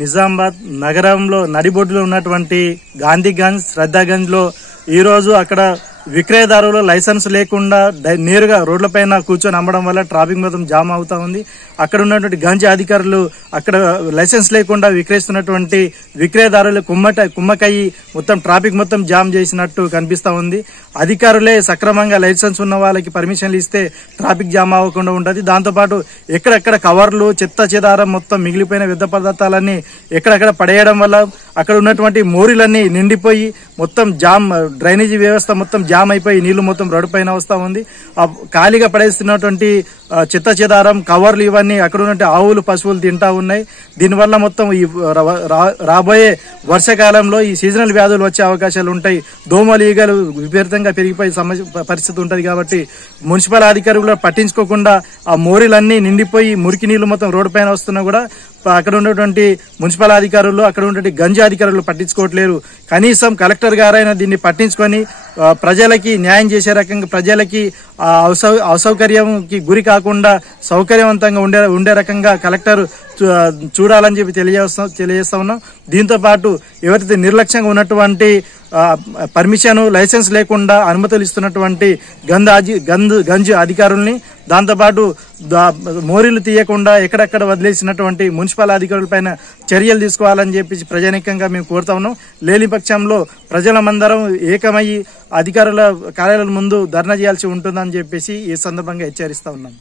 నిజామాబాద్ నగరంలో నడిబొడ్డులో ఉన్నటువంటి గాంధీగంజ్ శ్రద్ధాగంజ్ లో ఈ రోజు అక్కడ విక్రయదారులు లైసెన్స్ లేకుండా నేరుగా రోడ్లపైన కూర్చొని అమ్మడం వల్ల ట్రాఫిక్ మొత్తం జామ్ అవుతా ఉంది. అక్కడ ఉన్నటువంటి గంజి అధికారులు అక్కడ లైసెన్స్ లేకుండా విక్రయిస్తున్నటువంటి విక్రయదారులు కుమ్మకయ్యి మొత్తం ట్రాఫిక్ మొత్తం జామ్ చేసినట్టు కనిపిస్తా ఉంది. అధికారులే సక్రమంగా లైసెన్స్ ఉన్న వాళ్ళకి పర్మిషన్లు ఇస్తే ట్రాఫిక్ జామ్ అవ్వకుండా ఉంటుంది. దాంతోపాటు ఎక్కడెక్కడ కవర్లు చెత్త చెదారం మొత్తం మిగిలిపోయిన వ్యర్థ పదార్థాలన్నీ ఎక్కడెక్కడ పడేయడం వల్ల అక్కడ ఉన్నటువంటి మోరీలన్నీ నిండిపోయి మొత్తం జామ్, డ్రైనేజీ వ్యవస్థ మొత్తం జామ్ అయిపోయి నీళ్లు మొత్తం రోడ్డు పైన వస్తా ఉంది. ఖాళీగా పడేస్తున్నటువంటి చెత్త చెదారం కవర్లు ఇవన్నీ అక్కడ ఉన్నటువంటి ఆవులు పశువులు తింటా ఉన్నాయి. దీనివల్ల మొత్తం ఈ రాబోయే వర్షాకాలంలో ఈ సీజనల్ వ్యాధులు వచ్చే అవకాశాలు ఉంటాయి. దోమలు ఈగలు విపరీతంగా పెరిగిపోయే పరిస్థితి ఉంటుంది. కాబట్టి మున్సిపల్ అధికారులు పట్టించుకోకుండా ఆ మోరీలన్నీ నిండిపోయి మురికి నీళ్లు మొత్తం రోడ్డు పైన వస్తున్నా కూడా అక్కడ ఉన్నటువంటి మున్సిపల్ అధికారులు అక్కడ ఉన్నటువంటి గంజి అధికారులు పట్టించుకోవట్లేరు. కనీసం కలెక్టర్ గారైనా దీన్ని పట్టించుకొని ప్రజలకి న్యాయం చేసే రకంగా, ప్రజలకి అసౌకర్యంకి గురి కాకుండా సౌకర్యవంతంగా ఉండే రకంగా కలెక్టర్ చూడాలని చెప్పి తెలియజేస్తా ఉన్నాం. దీంతో పాటు ఎవరైతే నిర్లక్ష్యంగా ఉన్నటువంటి పర్మిషన్ లైసెన్స్ లేకుండా అనుమతులు ఇస్తున్నటువంటి గంజి అధికారుల్ని, దాంతోపాటు మోరీలు తీయకుండా ఎక్కడెక్కడ వదిలేసినటువంటి మున్సిపల్ అధికారుల పైన చర్యలు తీసుకోవాలని చెప్పి ప్రజానీకంగా మేము కోరుతా ఉన్నాం. లేని పక్షంలో ప్రజలమందరం ఏకమయ్యి అధికారుల కార్యాలయాల ముందు ధర్నా చేయాల్సి ఉంటుందని చెప్పేసి ఈ సందర్భంగా హెచ్చరిస్తా ఉన్నాం.